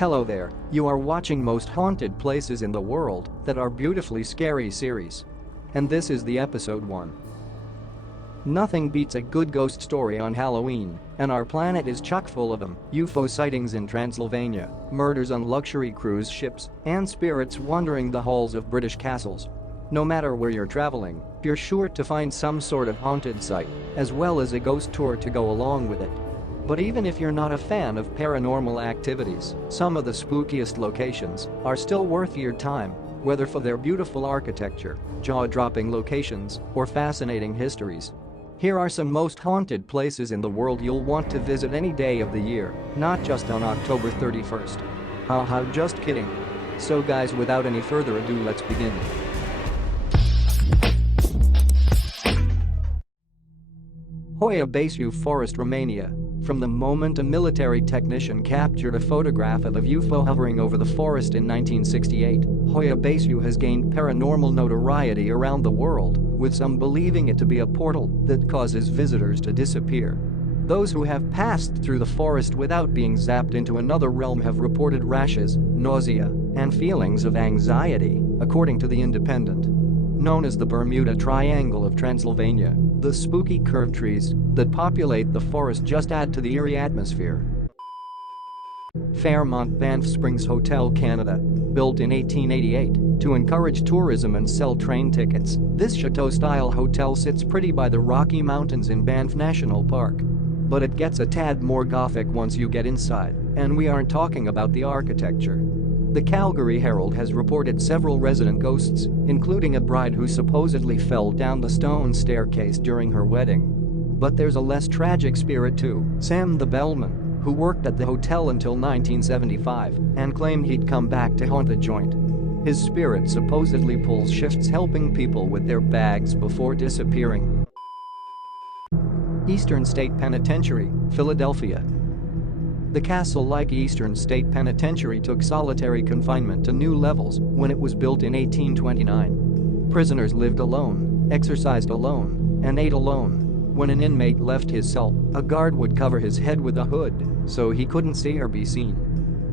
Hello there, you are watching Most Haunted Places in the World That Are Beautifully Scary series. And this is the episode 1. Nothing beats a good ghost story on Halloween, and our planet is chock full of them. UFO sightings in Transylvania, murders on luxury cruise ships, and spirits wandering the halls of British castles. No matter where you're traveling, you're sure to find some sort of haunted site, as well as a ghost tour to go along with it. But even if you're not a fan of paranormal activities, some of the spookiest locations are still worth your time, whether for their beautiful architecture, jaw-dropping locations, or fascinating histories. Here are some most haunted places in the world you'll want to visit any day of the year, not just on October 31st. Haha, just kidding. So guys, without any further ado, let's begin. Hoia Baciu Forest, Romania. From the moment a military technician captured a photograph of a UFO hovering over the forest in 1968, Hoia Baciu has gained paranormal notoriety around the world, with some believing it to be a portal that causes visitors to disappear. Those who have passed through the forest without being zapped into another realm have reported rashes, nausea, and feelings of anxiety, according to The Independent. Known as the Bermuda Triangle of Transylvania, the spooky curved trees that populate the forest just add to the eerie atmosphere. Fairmont Banff Springs Hotel, Canada. Built in 1888 to encourage tourism and sell train tickets, this chateau-style hotel sits pretty by the Rocky Mountains in Banff National Park. But it gets a tad more gothic once you get inside, and we aren't talking about the architecture. The Calgary Herald has reported several resident ghosts, including a bride who supposedly fell down the stone staircase during her wedding. But there's a less tragic spirit too. Sam the bellman, who worked at the hotel until 1975 and claimed he'd come back to haunt the joint. His spirit supposedly pulls shifts helping people with their bags before disappearing. Eastern State Penitentiary, Philadelphia. The castle-like Eastern State Penitentiary took solitary confinement to new levels when it was built in 1829. Prisoners lived alone, exercised alone, and ate alone. When an inmate left his cell, a guard would cover his head with a hood so he couldn't see or be seen.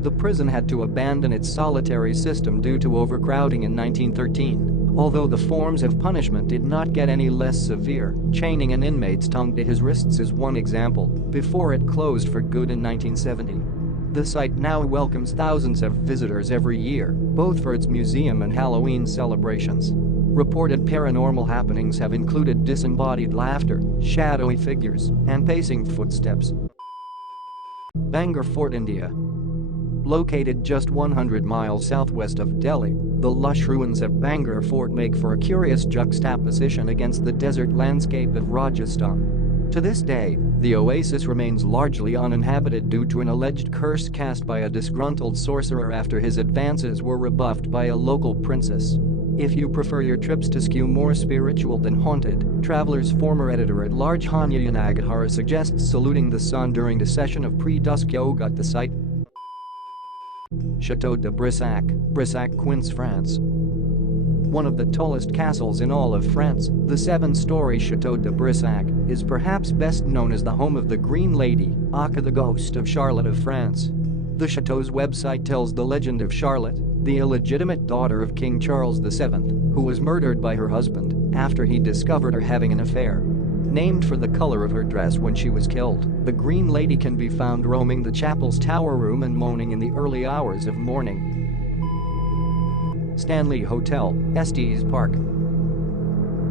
The prison had to abandon its solitary system due to overcrowding in 1913, although the forms of punishment did not get any less severe. Chaining an inmate's tongue to his wrists is one example, before it closed for good in 1970. The site now welcomes thousands of visitors every year, both for its museum and Halloween celebrations. Reported paranormal happenings have included disembodied laughter, shadowy figures, and pacing footsteps. Bangor Fort, India. Located just 100 miles southwest of Delhi, the lush ruins of Bangor Fort make for a curious juxtaposition against the desert landscape of Rajasthan. To this day, the oasis remains largely uninhabited due to an alleged curse cast by a disgruntled sorcerer after his advances were rebuffed by a local princess. If you prefer your trips to skew more spiritual than haunted, Traveler's former editor-at-large Hanya Yanagihara suggests saluting the sun during a session of pre-dusk yoga at the site. Chateau de Brissac, Brissac, Quince, France. One of the tallest castles in all of France, the 7-story Chateau de Brissac is perhaps best known as the home of the Green Lady, aka the ghost of Charlotte of France. The chateau's website tells the legend of Charlotte, the illegitimate daughter of King Charles VII, who was murdered by her husband after he discovered her having an affair. Named for the color of her dress when she was killed, the Green Lady can be found roaming the chapel's tower room and moaning in the early hours of morning. Stanley Hotel, Estes Park.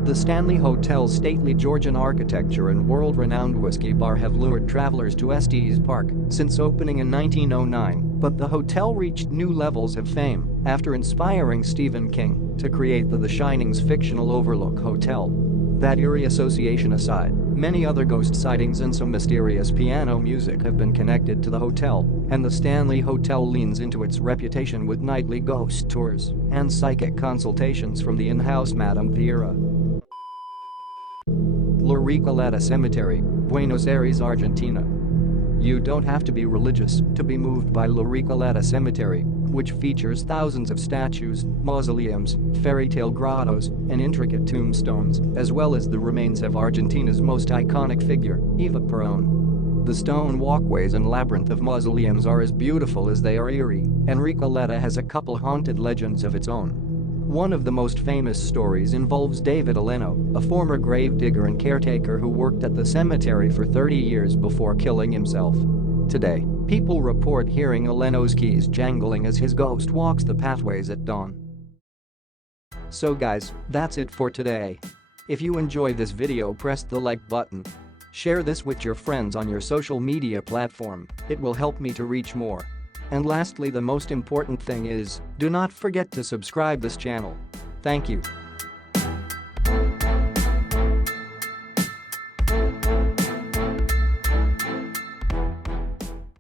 The Stanley Hotel's stately Georgian architecture and world-renowned whiskey bar have lured travelers to Estes Park since opening in 1909, but the hotel reached new levels of fame after inspiring Stephen King to create the Shining's fictional Overlook Hotel. That eerie association aside, many other ghost sightings and some mysterious piano music have been connected to the hotel, and the Stanley Hotel leans into its reputation with nightly ghost tours and psychic consultations from the in-house Madame Piera. La Recoleta Cemetery, Buenos Aires, Argentina. You don't have to be religious to be moved by La Recoleta Cemetery, which features thousands of statues, mausoleums, fairy tale grottos, and intricate tombstones, as well as the remains of Argentina's most iconic figure, Eva Perón. The stone walkways and labyrinth of mausoleums are as beautiful as they are eerie, and Recoleta has a couple haunted legends of its own. One of the most famous stories involves David Aleno, a former gravedigger and caretaker who worked at the cemetery for 30 years before killing himself. Today, people report hearing Aleno's keys jangling as his ghost walks the pathways at dawn. So guys, that's it for today. If you enjoyed this video, press the like button. Share this with your friends on your social media platform, it will help me to reach more. And lastly, the most important thing is, do not forget to subscribe this channel. Thank you.